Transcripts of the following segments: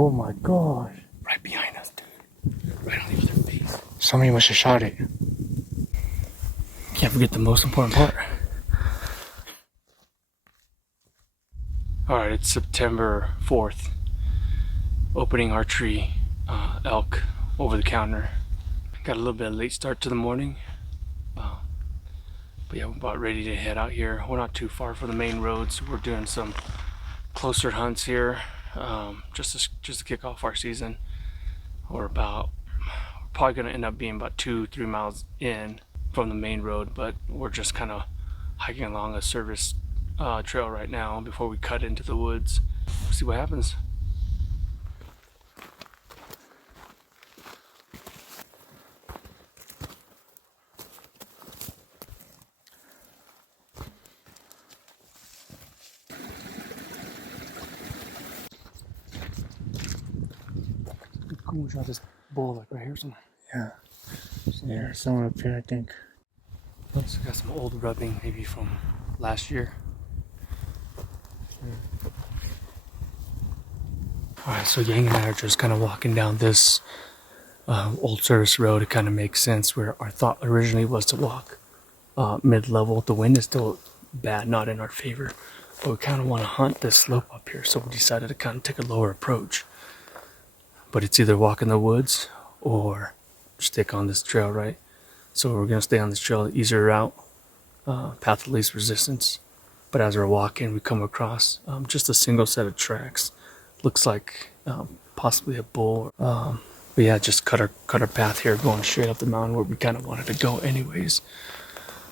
Oh my gosh. Right behind us, dude. Right on the other face. Somebody must have shot it. Can't forget the most important part. Alright, it's September 4th. Opening archery elk over the counter. Got a little bit of late start to the morning. But yeah, we're about ready to head out here. We're not too far from the main road, so we're doing some closer hunts here, just to kick off our season. We're probably going to end up being about 2-3 miles in from the main road, but we're just kind of hiking along a service trail right now before we cut into the woods. We'll see what happens. Cool, we shot this bull like right here somewhere. Yeah. Yeah, someone up here, I think. Also got some old rubbing, maybe from last year. Alright, so Yang and I are just kind of walking down this old service road. It kind of makes sense where our thought originally was to walk mid-level. The wind is still bad, not in our favor, but we kind of want to hunt this slope up here, so we decided to kind of take a lower approach. But it's either walk in the woods or stick on this trail, right? So we're going to stay on this trail, the easier route, path of least resistance. But as we're walking, we come across just a single set of tracks. Looks like possibly a bull. But yeah, just cut our path here, going straight up the mountain where we kind of wanted to go anyways.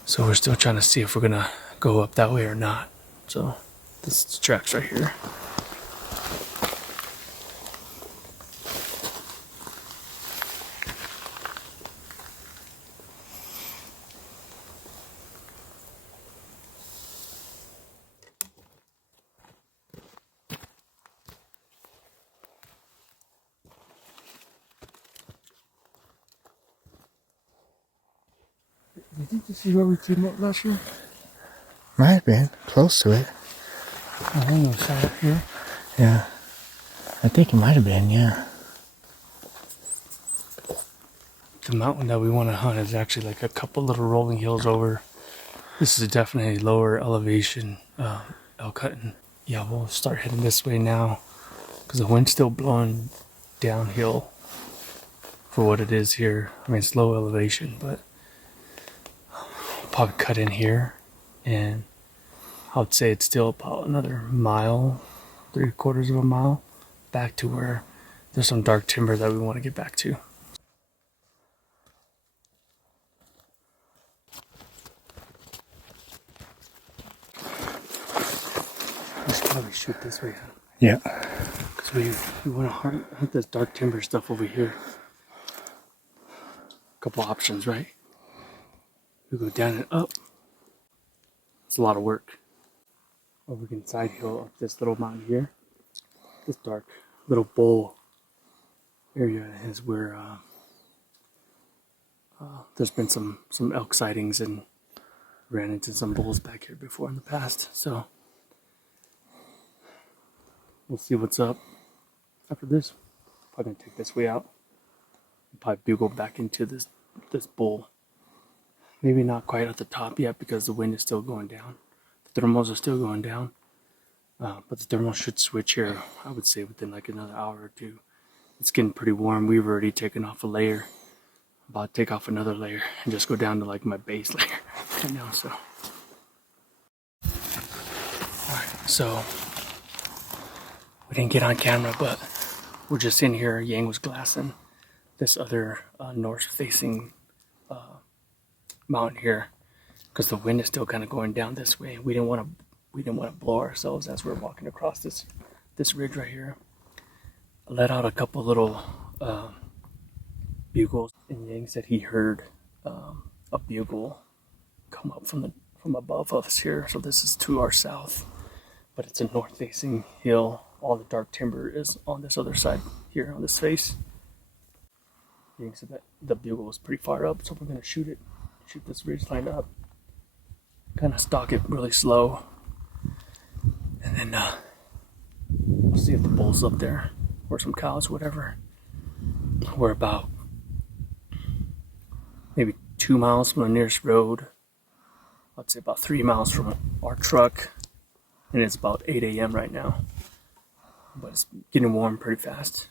So we're still trying to see if we're going to go up that way or not. So this is tracks right here. Do you think this is where we came up last year? Might have been close to it. I think it was shot up here. Yeah. I think it might have been, yeah. The mountain that we want to hunt is actually like a couple little rolling hills over. This is definitely lower elevation elk hunting. Yeah, we'll start heading this way now because the wind's still blowing downhill for what it is here. I mean, it's low elevation, but probably cut in here, and I would say it's still about another mile, 3/4 of a mile back to where there's some dark timber that we want to get back to. We should probably shoot this way, huh? Yeah. Because we want to hunt this dark timber stuff over here. Couple options, right? We go down and up. It's a lot of work. Or we can side hill up this little mountain here. This dark little bowl area is where there's been some elk sightings, and ran into some bulls back here before in the past. So we'll see what's up after this. Probably gonna take this way out. Probably bugle back into this bowl. Maybe not quite at the top yet because the wind is still going down. The thermals are still going down. But the thermals should switch here, I would say, within like another hour or two. It's getting pretty warm. We've already taken off a layer. About to take off another layer and just go down to like my base layer right now. So, alright, so we didn't get on camera, but we're just in here. Yang was glassing this other north-facing mountain here because the wind is still kind of going down this way. We didn't want to blow ourselves as we're walking across this ridge right here. I let out a couple little bugles, and Yang said he heard a bugle come up from above us here. So this is to our south, but it's a north-facing hill. All the dark timber is on this other side here on this face. Yang said that the bugle was pretty far up, so we're gonna shoot this ridge line up, kind of stalk it really slow, and then we'll see if the bull's up there. or some cows, whatever. We're about maybe 2 miles from the nearest road. I'd say about 3 miles from our truck, and it's about 8 a.m. right now. But it's getting warm pretty fast,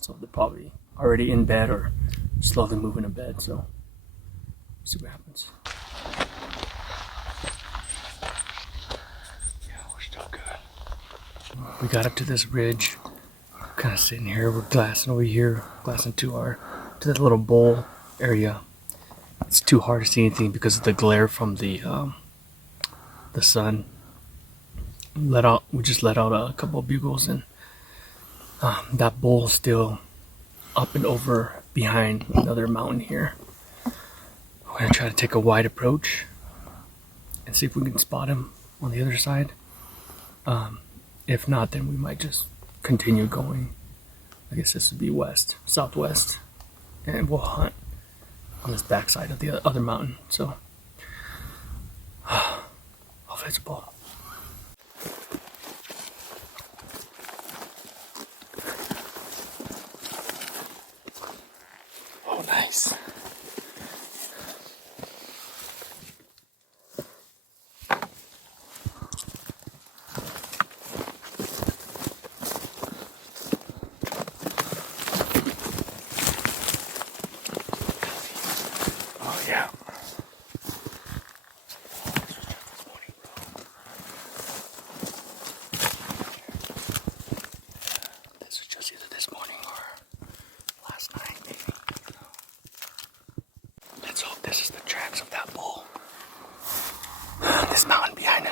so they're probably already in bed or slowly moving to bed. So see what happens. Yeah, we're still good. We got up to this ridge, kind of sitting here. We're glassing over here, glassing to that little bowl area. It's too hard to see anything because of the glare from the sun. We just let out a couple of bugles, and that bowl is still up and over behind another mountain here. We're gonna try to take a wide approach and see if we can spot him on the other side. If not, then we might just continue going. I guess this would be southwest, and we'll hunt on this backside of the other mountain. So, hopefully it's a bull. Oh, nice. Oh, yeah. This was just either this morning or last night, maybe. Let's hope this is the tracks of that bull. This mountain behind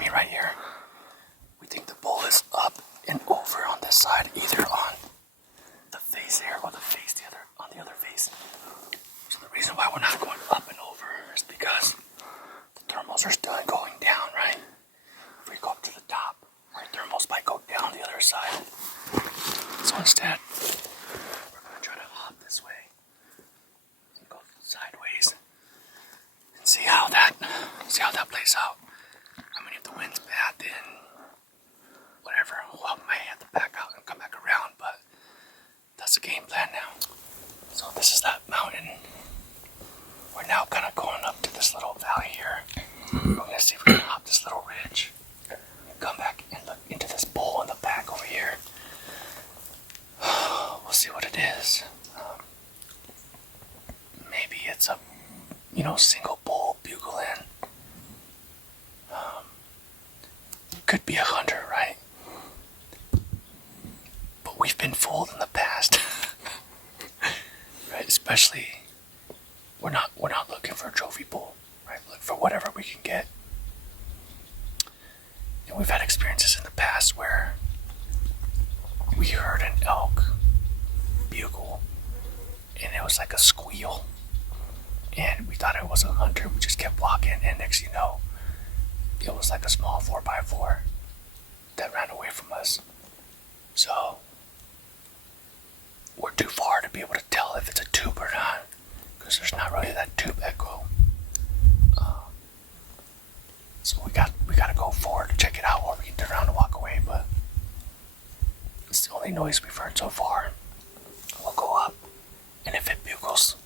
me right here. We think the bull is up and over on this side, either on the face here or on the other face. So the reason why we're not going up and over is because the thermals are still going down, right? If we go up to the top, our thermals might go down the other side. So instead, we're going to try to hop this way and go sideways and see how that plays out. I mean, if the wind's bad, then whatever, well, I might have to back out and come back around, but that's the game plan now. So this is that mountain. We're now kind of going up to this little valley here. We're going to see if we can hop this little ridge and come back and look into this bowl in the back over here. We'll see what it is. Maybe it's a, single bull bugle in. Could be a hunter, right? But we've been fooled in the past. Right? Especially, we're not looking for a trophy bull, right? Look for whatever we can get. And we've had experiences in the past where we heard an elk bugle, and it was like a squeal, and we thought it was a hunter. We just kept walking, and next thing you know, it was like a small 4x4 that ran away from us. So we're too far to be able to tell if it's a tube or not, because there's not really that tube echo. So we got to go forward to check it out, or we can turn around and walk away. But it's the only noise we've heard so far. We'll go up, and if it bugles,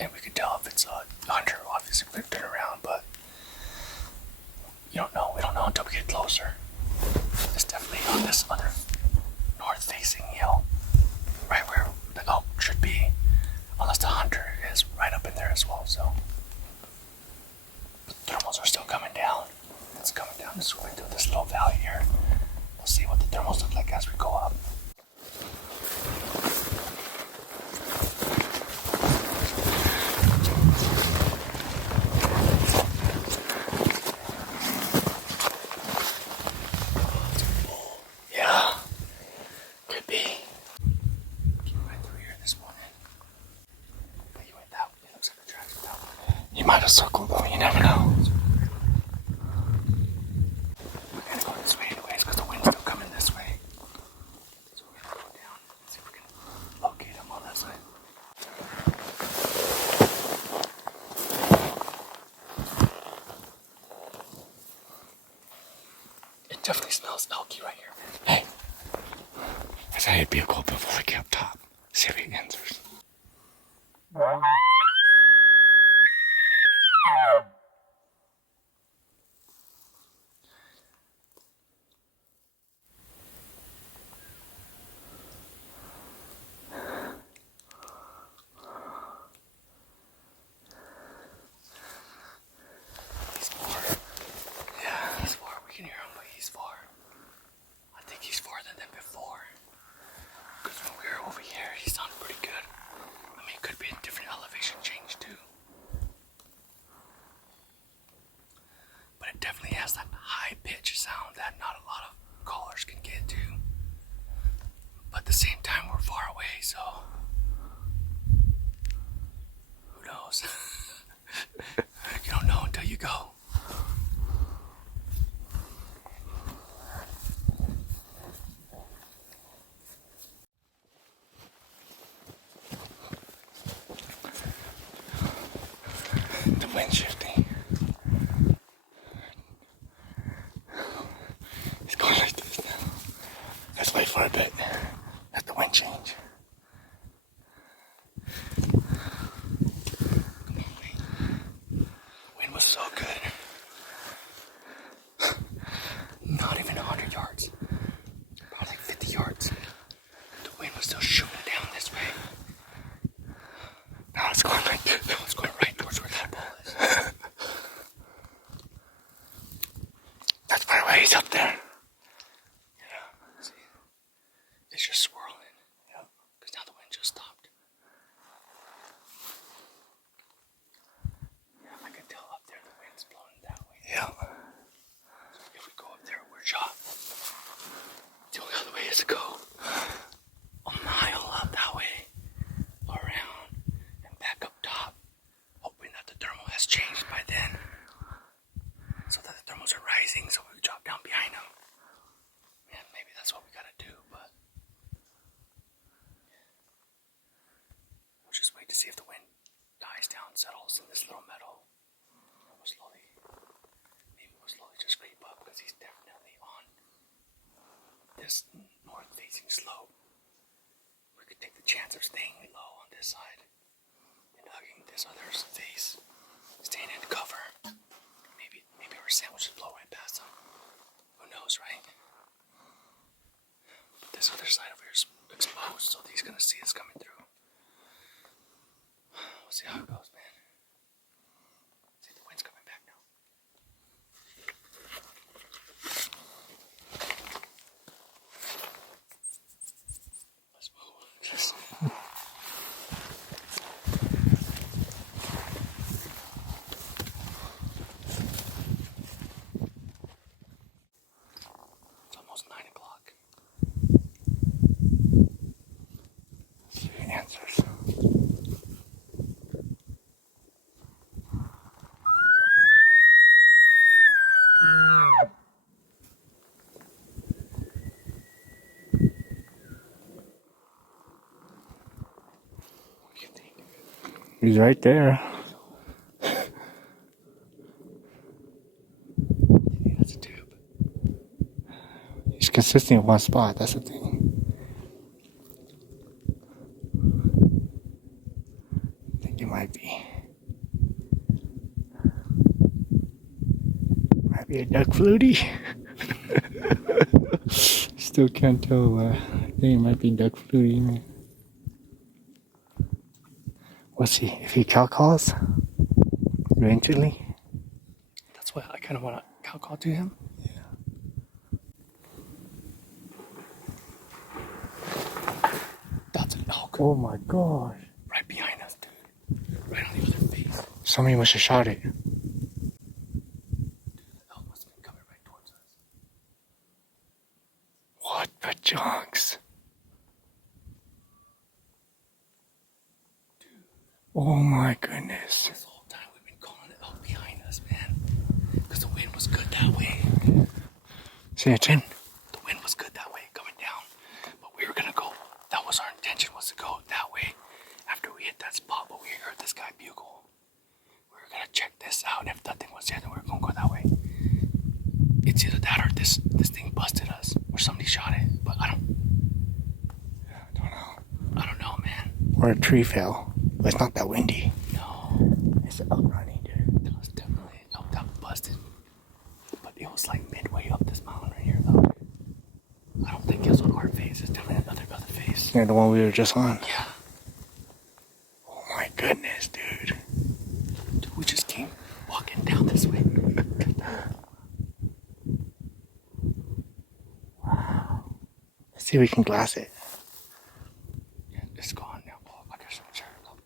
and we can tell if it's a hunter, obviously we can turn around, but you don't know. We don't know until we get closer. It's definitely on this other north-facing hill, right where the elk should be, unless the hunter is right up in there as well. So the thermals are still coming down. It's coming down this way through this little valley here. We'll see what the thermals look like as we go up. Might have circled though, you never know. We're gonna go this way anyways because the wind's still coming this way. So we're gonna go down and see if we can locate him on that side. It definitely smells elky right here. Hey, I thought it'd be a cool before I get up top. See if he answers. He's far. Yeah, he's far. We can hear him, but he's far. I think he's farther than before. Because when we were over here, he sounded pretty good. I mean, it could be a different elevation change too. But it definitely has that high pitch sound that not a lot of callers can get to. But at the same time, we're far away, so who knows? You don't know until you go. The wind shifting. It's going like this now. Let's wait for a bit. Let the wind change. Wind was so good. Not even 100 yards. Probably like 50 yards. The wind was still shooting down this way. Now it's going like this. Now it's going right towards where that ball is. That's by the way he's up there. Yeah, see? It's just swirling. Yeah. Because now the wind just stopped. Yeah, I can tell up there the wind's blowing that way. Yeah. So if we go up there, we're shot. The only other way is to go a mile out that way, around, and back up top, hoping that the thermal has changed by then. So that the thermals are rising, so we can drop down behind them. Yeah, maybe that's what we gotta do, but we'll just wait to see if the wind dies down, settles in this little meadow. And maybe we'll slowly just creep up, because he's definitely on this north-facing slope. We could take the chance of staying low on this side and hugging this other face, staying in cover. Maybe our sandwiches blow right past him. Who knows, right? But this other side over here is exposed, so he's gonna see us coming through. We'll see how it goes, man. See, the wind's coming back now. Let's move. Just... It's almost 9 o'clock. See if he answers. What do you think? He's right there. I think that's a tube. He's consistent in one spot, that's the thing. I think it might be. Might be a Doug Fluty. Still can't tell. I think it might be Doug Fluty. We'll see if he cow calls eventually. That's why I kind of want to cow call to him. That's an elk. Oh my gosh. Right behind us, dude. Right on the other face. Somebody must have shot it. Dude, the elk must have been coming right towards us. What the junks? Dude, Oh my goodness. this whole time we've been calling the elk behind us, man. Because the wind was good that way. See it, Chin? The wind was good that way, coming down. But we were going to go. That was our intention, was to go that way after we hit that spot. But we heard this guy bugle. We were going to check this out. And if nothing was there, then we were going to go that way. It's either that or this thing busted us. Or somebody shot it. But I don't Or a tree fell. But it's not that windy. No, it's an elk running, dude. That was definitely an elk that busted. But it was like midway up this mountain right here, though. I don't think it was on our face. It's definitely on the other face. Yeah, the one we were just on. Yeah. Oh my goodness, dude. Dude, we just came walking down this way. Wow. Let's see if we can glass it. Yeah, it's gone now. Oh, I guess I'll check it out.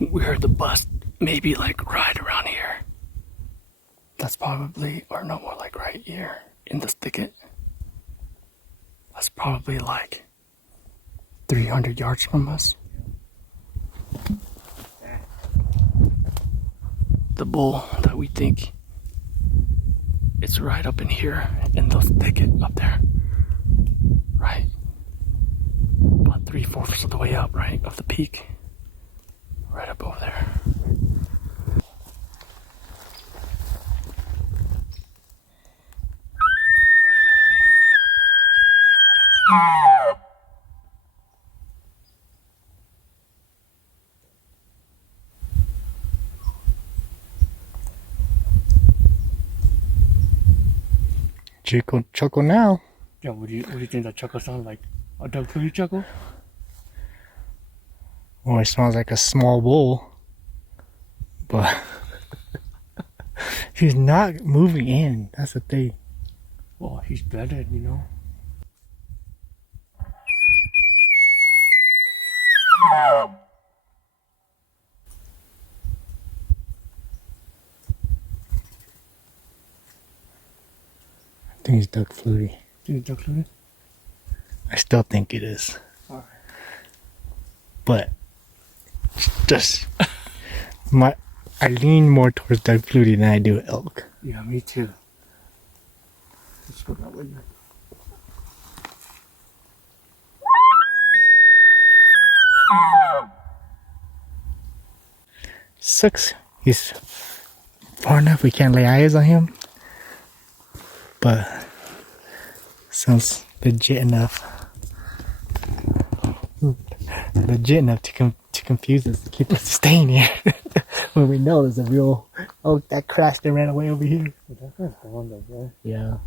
Yeah. We heard the bus maybe like right around here. That's probably, or no, more like right here in this thicket. That's probably like 300 yards from us. The bull that we think it's right up in here in the thicket up there. Right. About 3/4 of the way up, right? Of the peak. Right up over there. Chuckle now. Yeah, what do you think that chuckle sounds like? A Doug Fluty chuckle? Or it smells like a small bull. But he's not moving in. That's the thing. Well, he's bedded, you know. I think it's Doug Fluty. Think it's Doug Fluty? I still think it is. Alright. But just I lean more towards Doug Fluty than I do elk. Yeah, me too. Let's go that way now. Sucks. He's far enough we can't lay eyes on him. But sounds legit enough. Legit enough to confuse us, to keep us staying here. When we know there's a real oak that crashed and ran away over here. That guy's gone though, bro. Yeah.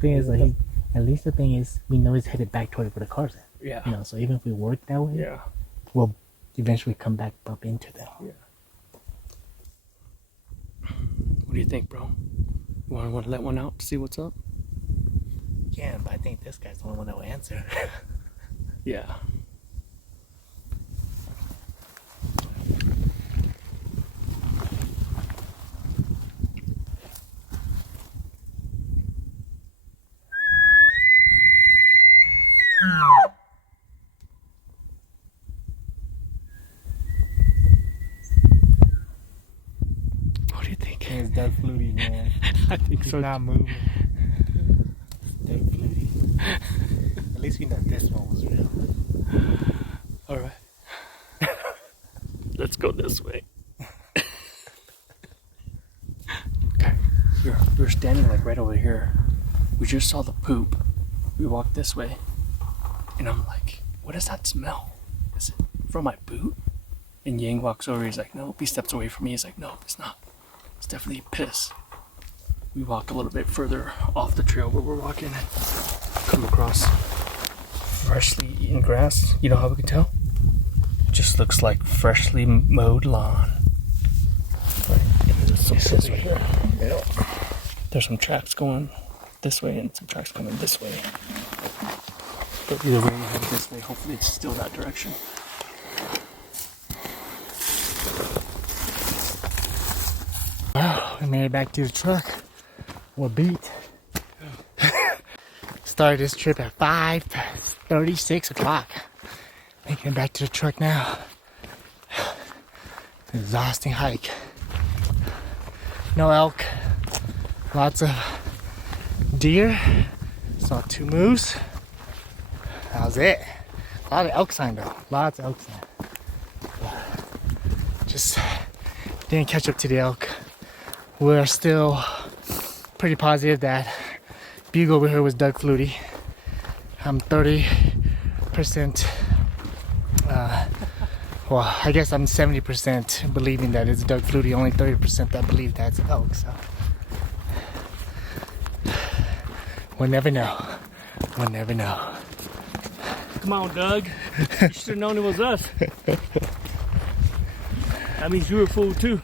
Thing is, like, at least the thing is, we know he's headed back toward where the car's at. Yeah. You know, so even if we work that way, Yeah. we'll eventually come back, bump into them. Yeah. What do you think, bro? You want to let one out to see what's up? Yeah, but I think this guy's the only one that will answer. Yeah. What do you think? It's Doug Fluty, man. I think He's so. not moving. Doug Fluty. At least we know this one was real. All right. Let's go this way. Okay. We're standing like right over here. We just saw the poop. We walked this way. And I'm like, what does that smell? Is it from my boot? And Yang walks over. He's like, nope. He steps away from me. He's like, no, it's not. It's definitely piss. We walk a little bit further off the trail where we're walking and come across freshly eaten grass. You know how we can tell? It just looks like freshly mowed lawn. Right. This way here. Yeah. There's some tracks going this way and some tracks coming this way. But either way, we head this way. Hopefully it's still that direction. Wow, we made it back to the truck. We're beat. Started this trip at 5:36 o'clock. Making it back to the truck now. Exhausting hike. No elk. Lots of deer. Saw 2 moose. That was it. A lot of elk sign though. Lots of elk sign. Just didn't catch up to the elk. We're still pretty positive that Bugle over here was Doug Fluty. I'm 30%, well, I guess I'm 70% believing that it's Doug Fluty, only 30% that believe that's elk, so. We'll never know. We'll never know. Come on, Doug. You should have known it was us. That means you were fooled too.